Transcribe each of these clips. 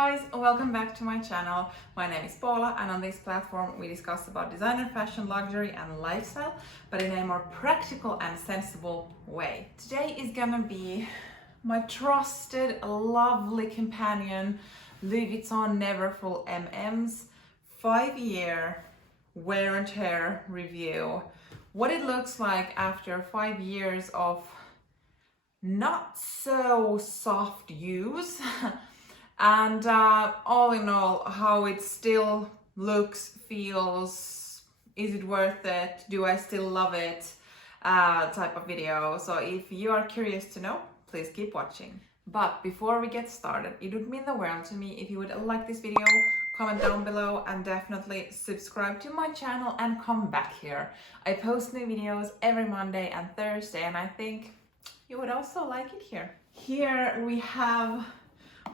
guys, welcome back to my channel. My name is Paula and on this platform we discuss about designer, fashion, luxury and lifestyle, but in a more practical and sensible way. Today is gonna be my trusted, lovely companion, Louis Vuitton Neverfull MM's 5-year wear and tear review. What it looks like after 5 years of not so soft use and all in all, how it still looks, feels, is it worth it, do I still love it, type of video. So if you are curious to know, please keep watching. But before we get started, it would mean the world to me if you would like this video, comment down below and definitely subscribe to my channel and come back here. I post new videos every Monday and Thursday and I think you would also like it here. Here we have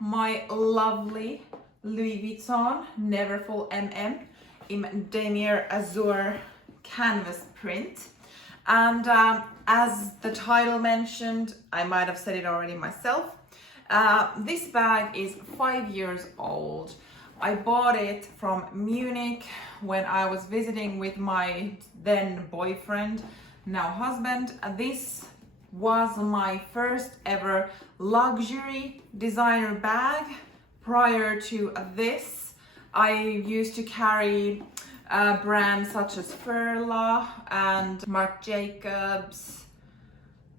my lovely Louis Vuitton Neverfull MM in damier azure canvas print. And as the title mentioned, I might have said it already myself, this bag is 5 years old. I bought it from Munich when I was visiting with my then boyfriend, now husband. This was my first ever luxury designer bag. Prior to this, I used to carry brands such as Furla and Marc Jacobs,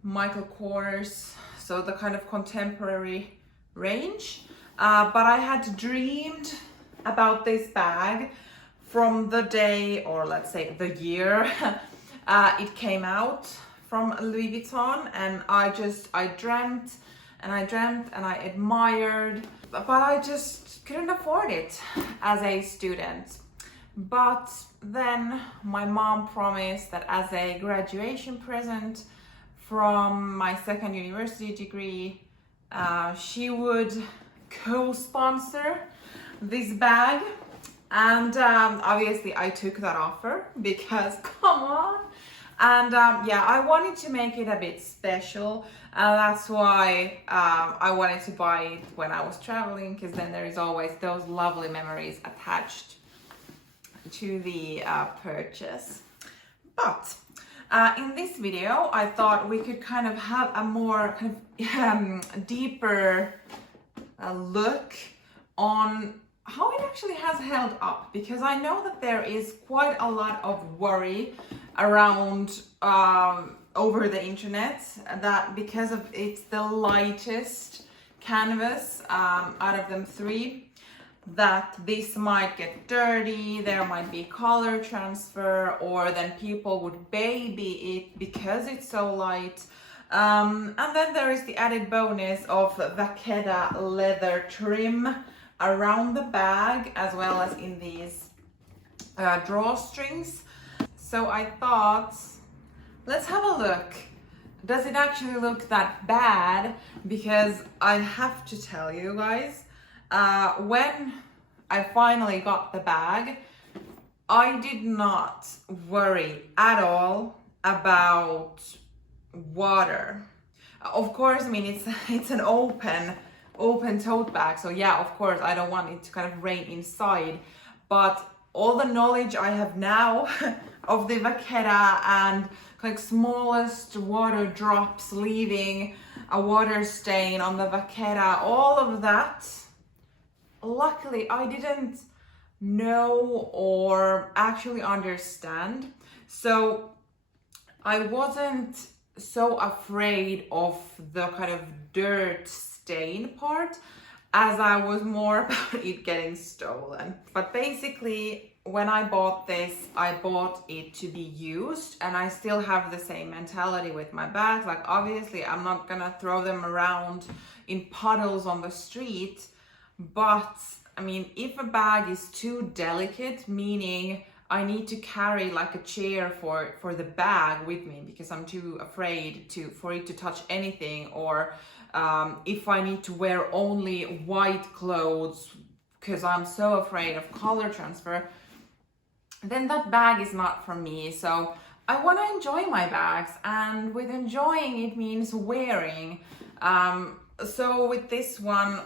Michael Kors, so the kind of contemporary range. But I had dreamed about this bag from the day, or let's say the year, it came out from Louis Vuitton, and I dreamt and I admired, but I just couldn't afford it as a student. But then my mom promised that as a graduation present from my second university degree, she would co-sponsor this bag. And obviously I took that offer because come on. And yeah, I wanted to make it a bit special. That's why I wanted to buy it when I was traveling, because then there is always those lovely memories attached to the purchase. But in this video, I thought we could kind of have a more kind of deeper look on how it actually has held up, because I know that there is quite a lot of worry around over the internet that because of it's the lightest canvas out of them three, that this might get dirty, there might be color transfer, or then people would baby it because it's so light. And then there is the added bonus of vaccetta leather trim around the bag, as well as in these drawstrings. So I thought, let's have a look. Does it actually look that bad? Because I have to tell you guys, when I finally got the bag, I did not worry at all about water. Of course, I mean, it's an open tote bag, so yeah, of course I don't want it to kind of rain inside, but all the knowledge I have now of the vaccetta and like smallest water drops leaving a water stain on the vaccetta, all of that, luckily I didn't know or actually understand, so I wasn't so afraid of the kind of dirt stain part as I was more about it getting stolen. But basically, when I bought this, I bought it to be used, and I still have the same mentality with my bags. Like, obviously I'm not gonna throw them around in puddles on the street, but I mean, if a bag is too delicate, meaning I need to carry like a chair for the bag with me because I'm too afraid for it to touch anything, or if I need to wear only white clothes because I'm so afraid of color transfer, then that bag is not for me. So I want to enjoy my bags, and with enjoying it means wearing. So with this one,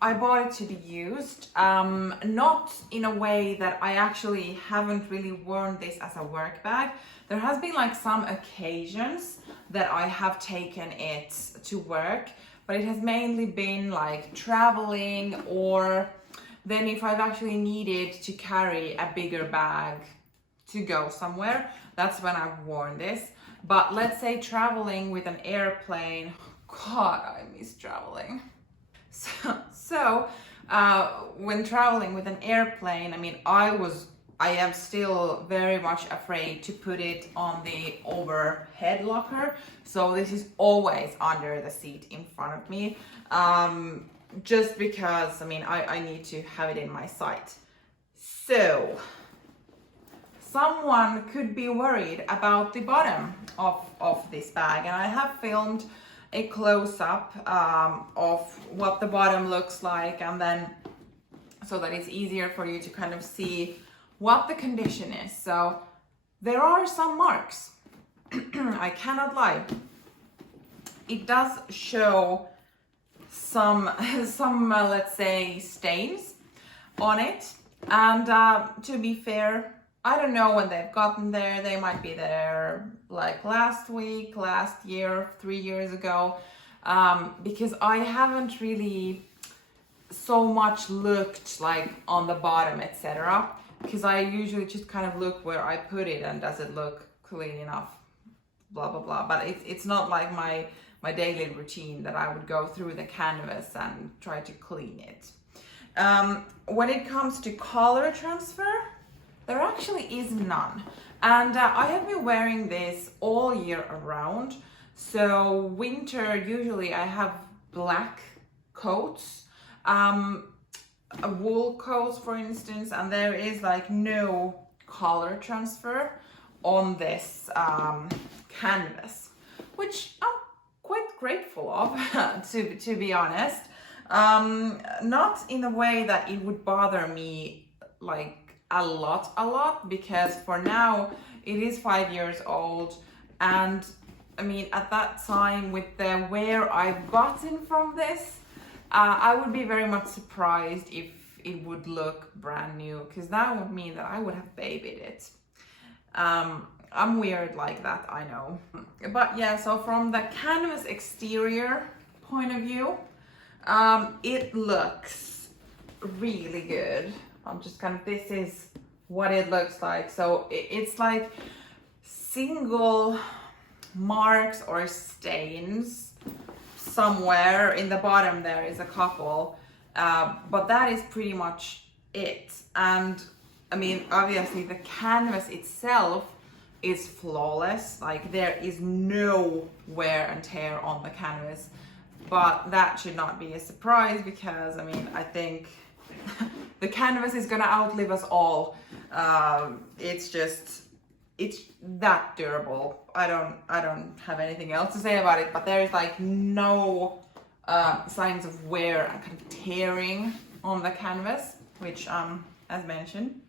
I bought it to be used, not in a way that I actually haven't really worn this as a work bag. There has been like some occasions that I have taken it to work, but it has mainly been like traveling, or then if I've actually needed to carry a bigger bag to go somewhere, that's when I've worn this. But let's say traveling with an airplane, God, I miss traveling. So when traveling with an airplane, I mean, I am still very much afraid to put it on the overhead locker. So this is always under the seat in front of me. Just because, I mean, I need to have it in my sight. So someone could be worried about the bottom of this bag, and I have filmed a close-up of what the bottom looks like, and then so that it's easier for you to kind of see what the condition is. So there are some marks. I cannot lie. It does show some let's say stains on it, and to be fair, I don't know when they've gotten there. They might be there like last week, last year, 3 years ago, because I haven't really so much looked like on the bottom, etc. Because I usually just kind of look where I put it and does it look clean enough, blah blah blah. But it's not like my daily routine that I would go through the canvas and try to clean it. When it comes to color transfer, there actually is none. And I have been wearing this all year around. So winter, usually I have black coats, wool coats for instance, and there is like no color transfer on this canvas, which I'm quite grateful of, to be honest. Not in a way that it would bother me like a lot, because for now it is 5 years old, and I mean, at that time, with the wear I've gotten from this, I would be very much surprised if it would look brand new, because that would mean that I would have babied it. I'm weird like that, I know. But yeah, so from the canvas exterior point of view, it looks really good. I'm just kind of, this is what it looks like. So it's like single marks or stains somewhere in the bottom. There is a couple, but that is pretty much it. And I mean, obviously the canvas itself is flawless. Like there is no wear and tear on the canvas, but that should not be a surprise, because I mean, I think the canvas is gonna outlive us all. It's that durable. I don't have anything else to say about it, but there is like no signs of wear and kind of tearing on the canvas, which as mentioned,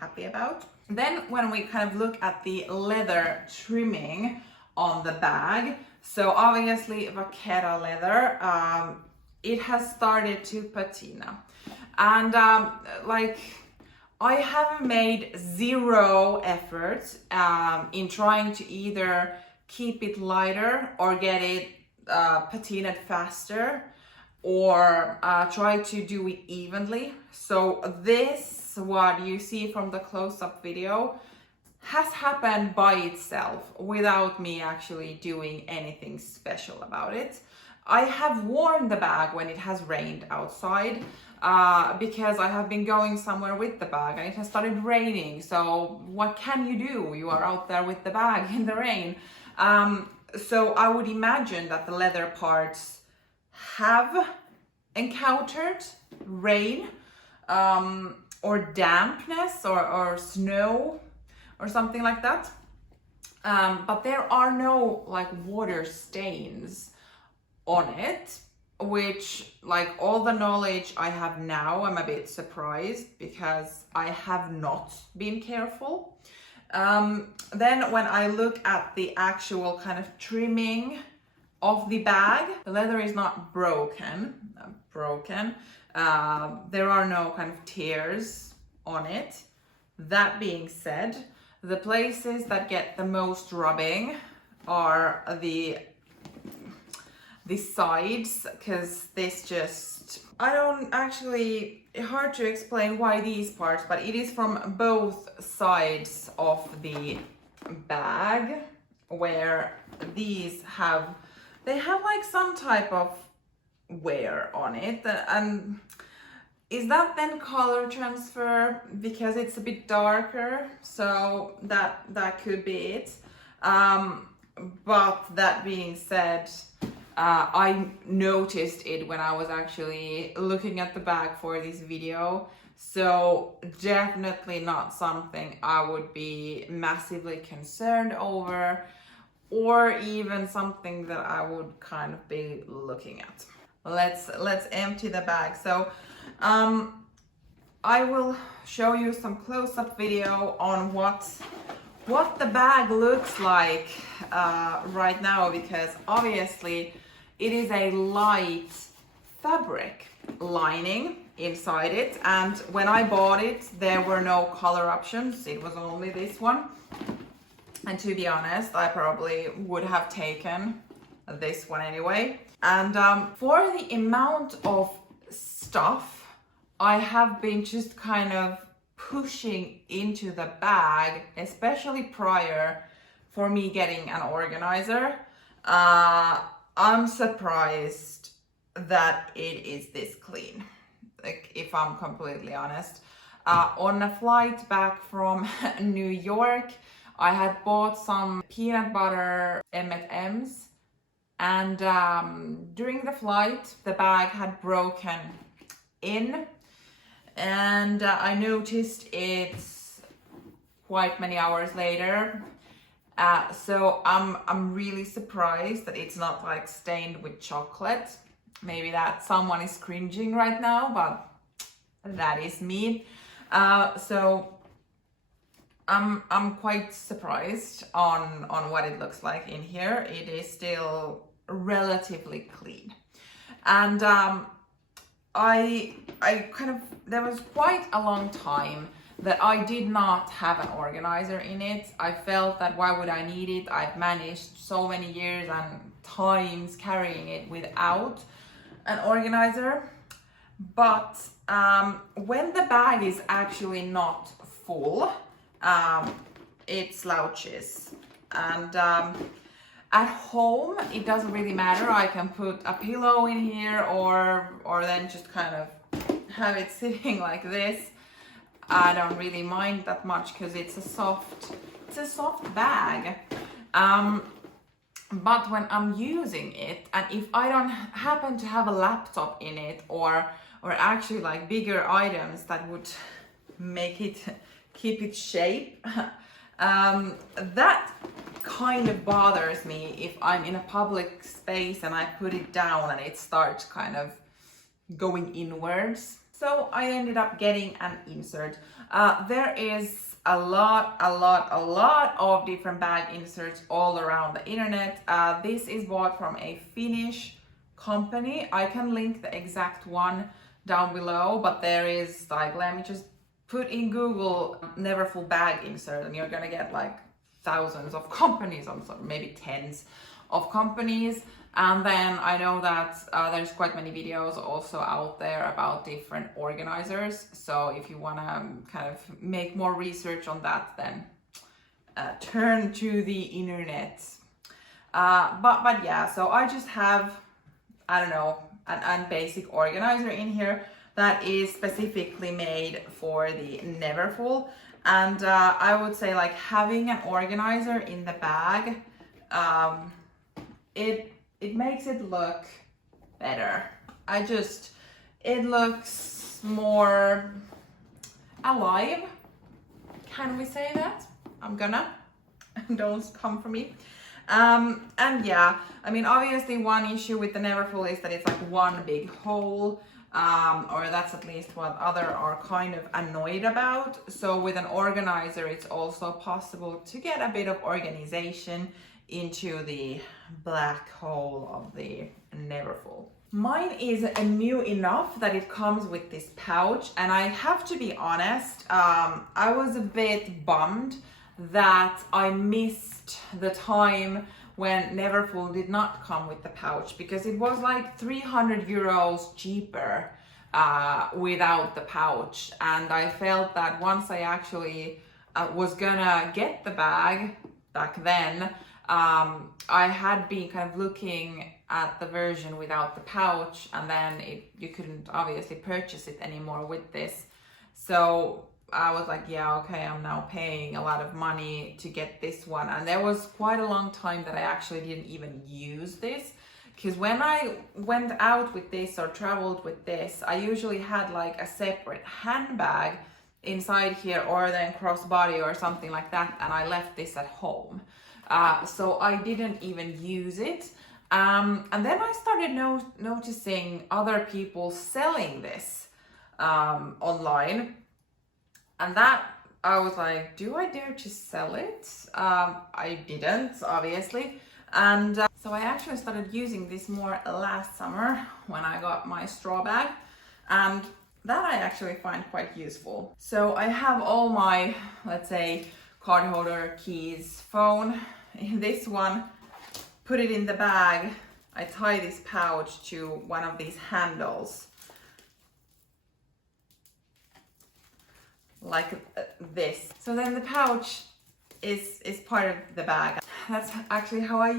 happy about. Then when we kind of look at the leather trimming on the bag, so obviously vaccetta leather, it has started to patina. And like, I have made zero effort in trying to either keep it lighter or get it patinaed faster, or try to do it evenly. So this, what you see from the close-up video, has happened by itself without me actually doing anything special about it. I have worn the bag when it has rained outside, because I have been going somewhere with the bag and it has started raining. So what can you do? You are out there with the bag in the rain. So I would imagine that the leather parts have encountered rain, or dampness, or snow or something like that. But there are no like water stains on it, which, like, all the knowledge I have now, I'm a bit surprised because I have not been careful. Then when I look at the actual kind of trimming of the bag, the leather is not broken. I'm broken. There are no kind of tears on it. That being said, the places that get the most rubbing are the sides, because this just, I don't actually, hard to explain why these parts, but it is from both sides of the bag where these have, they have like some type of wear on it. And is that then color transfer because it's a bit darker? So that could be it. But that being said, I noticed it when I was actually looking at the bag for this video. So definitely not something I would be massively concerned over, or even something that I would kind of be looking at. Let's empty the bag. So I will show you some close-up video on what the bag looks like right now, because obviously it is a light fabric lining inside it, and when I bought it there were no color options, it was only this one. And to be honest, I probably would have taken this one anyway. And for the amount of stuff I have been just kind of pushing into the bag, especially prior for me getting an organizer, I'm surprised that it is this clean, like, if I'm completely honest. On a flight back from New York, I had bought some peanut butter M&Ms, and during the flight the bag had broken in, and I noticed it quite many hours later. So I'm really surprised that it's not like stained with chocolate. Maybe that someone is cringing right now, but that is me. So I'm quite surprised on what it looks like in here. It is still relatively clean, and I kind of, there was quite a long time that I did not have an organizer in it. I felt that why would I need it? I've managed so many years and times carrying it without an organizer. But when the bag is actually not full, it slouches. And at home, it doesn't really matter. I can put a pillow in here, or then just kind of have it sitting like this. I don't really mind that much because it's a soft bag. But when I'm using it, and if I don't happen to have a laptop in it, or actually like bigger items that would make it keep its shape, that kind of bothers me if I'm in a public space and I put it down and it starts kind of going inwards. So I ended up getting an insert. There is a lot of different bag inserts all around the internet. This is bought from a Finnish company. I can link the exact one down below, but there is like, let me just put in Google Neverfull bag insert, and you're gonna get like thousands of companies, maybe tens of companies. And then I know that there's quite many videos also out there about different organizers. So if you want to kind of make more research on that, then turn to the internet. But yeah, so I just have, I don't know, an basic organizer in here that is specifically made for the Neverfull. And I would say like having an organizer in the bag, it makes it look better. It looks more alive. Can we say that? I'm gonna, don't come for me. And yeah, I mean, obviously one issue with the Neverfull is that it's like one big hole, or that's at least what others are kind of annoyed about. So with an organizer, it's also possible to get a bit of organization into the black hole of the Neverfull. Mine is new enough that it comes with this pouch, and I have to be honest, I was a bit bummed that I missed the time when Neverfull did not come with the pouch, because it was like 300 euros cheaper without the pouch. And I felt that once I actually was gonna get the bag back then, I had been kind of looking at the version without the pouch, and then you couldn't obviously purchase it anymore with this. So I was like, yeah, okay, I'm now paying a lot of money to get this one. And there was quite a long time that I actually didn't even use this, because when I went out with this or traveled with this, I usually had like a separate handbag inside here, or then crossbody or something like that, and I left this at home. So I didn't even use it. And then I started noticing other people selling this online. And that, I was like, do I dare to sell it? I didn't, obviously. And so I actually started using this more last summer when I got my straw bag. And that I actually find quite useful. So I have all my, let's say, card holder, keys, phone in this one, put it in the bag. I tie this pouch to one of these handles, like this. So then the pouch is part of the bag. That's actually how I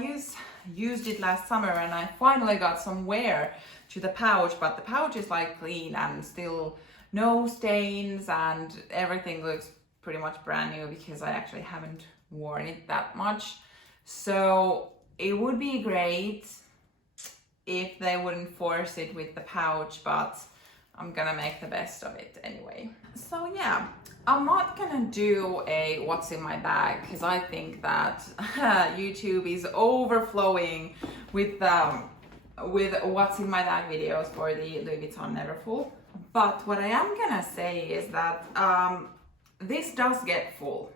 used it last summer, and I finally got some wear to the pouch, but the pouch is like clean and still no stains, and everything looks pretty much brand new because I actually haven't worn it that much. So it would be great if they wouldn't force it with the pouch, but I'm gonna make the best of it anyway. So yeah, I'm not gonna do a what's in my bag, because I think that YouTube is overflowing with what's in my bag videos for the Louis Vuitton Neverfull. But what I am gonna say is that this does get full.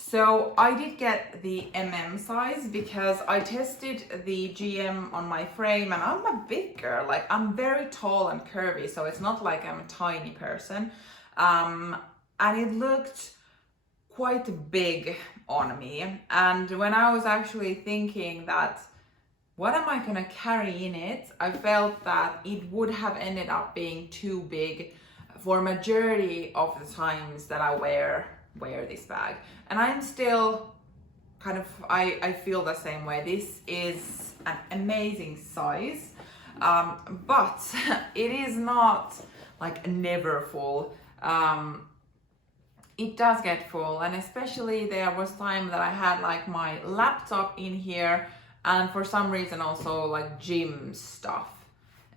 So I did get the MM size because I tested the GM on my frame, and I'm a big girl, like I'm very tall and curvy, so it's not like I'm a tiny person. And it looked quite big on me. And when I was actually thinking that, what am I gonna carry in it? I felt that it would have ended up being too big for majority of the times that I wear this bag. And I'm still kind of, I feel the same way. This is an amazing size, but it is not like never full. It does get full, and especially there was time that I had like my laptop in here, and for some reason also like gym stuff.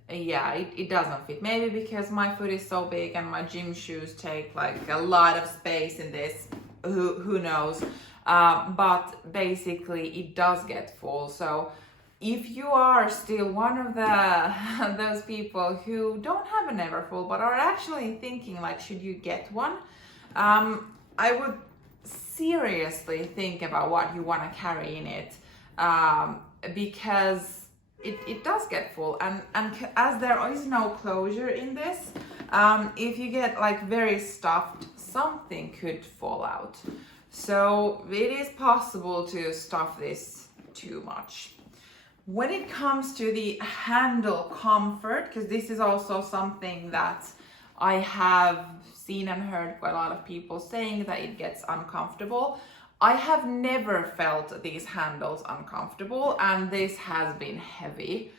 Yeah, it doesn't fit. Maybe because my foot is so big and my gym shoes take like a lot of space in this. Who knows? But basically it does get full. So if you are still one of those people who don't have a Neverfull but are actually thinking like, should you get one? I would seriously think about what you want to carry in it, because it does get full, and as there is no closure in this, if you get like very stuffed, something could fall out. So it is possible to stuff this too much. When it comes to the handle comfort, because this is also something that I have seen and heard quite a lot of people saying that it gets uncomfortable. I have never felt these handles uncomfortable, and this has been heavy.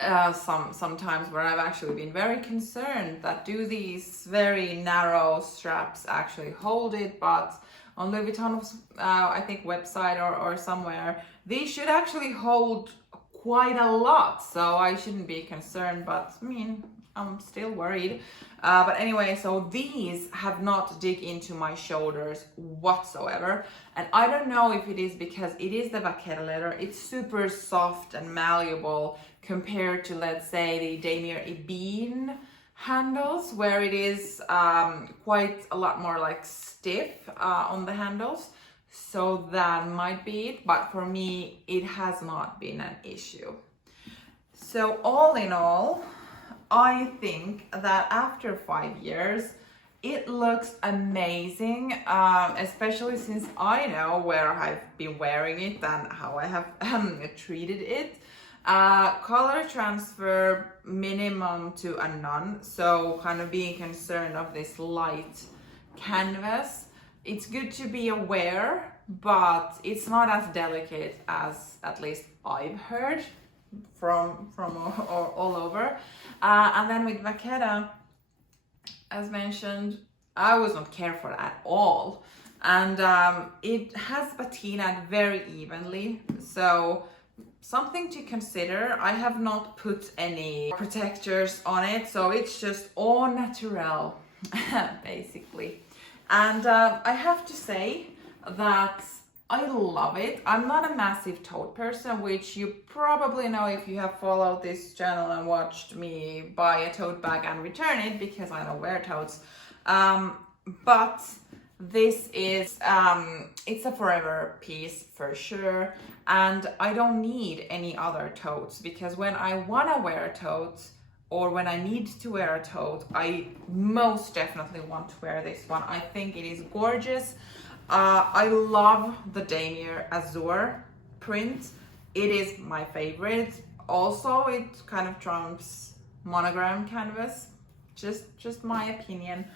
Sometimes where I've actually been very concerned that do these very narrow straps actually hold it, but on Louis Vuitton's I think website or somewhere, these should actually hold quite a lot, so I shouldn't be concerned, but I mean, I'm still worried. But anyway, so these have not dig into my shoulders whatsoever. And I don't know if it is because it is the vaccetta leather. It's super soft and malleable compared to, let's say, the Damier Ebene handles, where it is quite a lot more like stiff on the handles. So that might be it. But for me, it has not been an issue. So all in all, I think that after 5 years, it looks amazing, especially since I know where I've been wearing it and how I have treated it. Color transfer minimum to a none, so kind of being concerned of this light canvas. It's good to be aware, but it's not as delicate as at least I've heard from all over. And then with vaccetta, as mentioned, I was not careful at all, and it has patinaed very evenly, so something to consider. I have not put any protectors on it, so it's just au naturel basically. And I have to say that I love it. I'm not a massive tote person, which you probably know if you have followed this channel and watched me buy a tote bag and return it, because I don't wear totes. But this is, it's a forever piece for sure. And I don't need any other totes, because when I want to wear a tote, or when I need to wear a tote, I most definitely want to wear this one. I think it is gorgeous. I love the damier azure print. It is my favorite. Also, it kind of trumps monogram canvas. Just my opinion.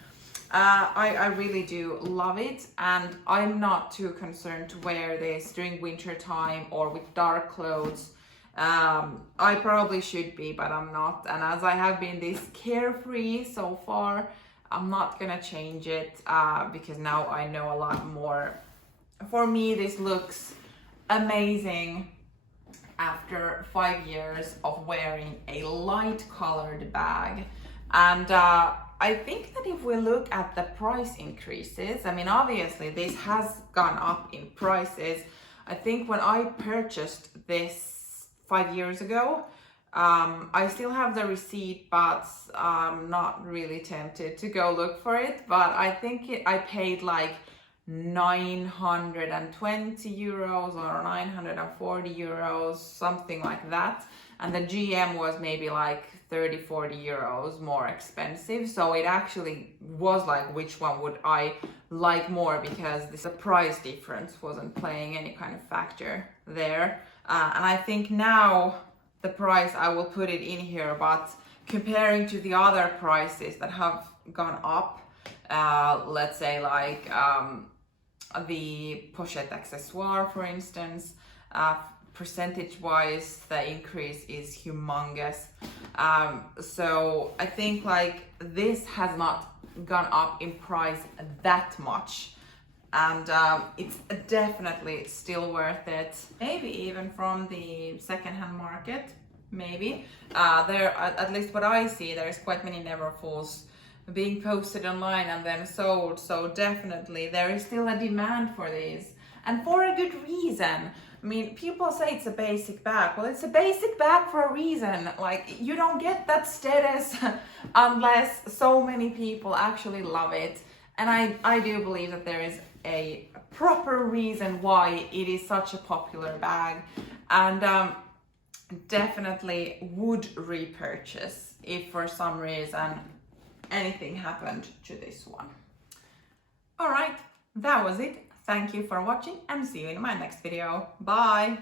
I really do love it, and I'm not too concerned to wear this during winter time or with dark clothes. I probably should be, but I'm not. And as I have been this carefree so far, I'm not gonna change it because now I know a lot more. For me, this looks amazing after 5 years of wearing a light colored bag. And I think that if we look at the price increases, I mean, obviously this has gone up in prices. I think when I purchased this 5 years ago, I still have the receipt, but I'm not really tempted to go look for it. But I think I paid like 920 euros or 940 euros, something like that. And the GM was maybe like 30-40 euros more expensive. So it actually was like, which one would I like more, because the price difference wasn't playing any kind of factor there. And I think now the price, I will put it in here, but comparing to the other prices that have gone up, let's say like the pochette accessoire, for instance, percentage wise, the increase is humongous. So I think like this has not gone up in price that much. And it's definitely still worth it. Maybe even from the secondhand market, maybe. There, at least what I see, there's quite many Neverfulls being posted online and then sold. So definitely there is still a demand for these, and for a good reason. I mean, people say it's a basic bag. Well, it's a basic bag for a reason. Like, you don't get that status unless so many people actually love it. And I do believe that there is a proper reason why it is such a popular bag, and definitely would repurchase if for some reason anything happened to this one. All right, that was it. Thank you for watching, and see you in my next video. Bye.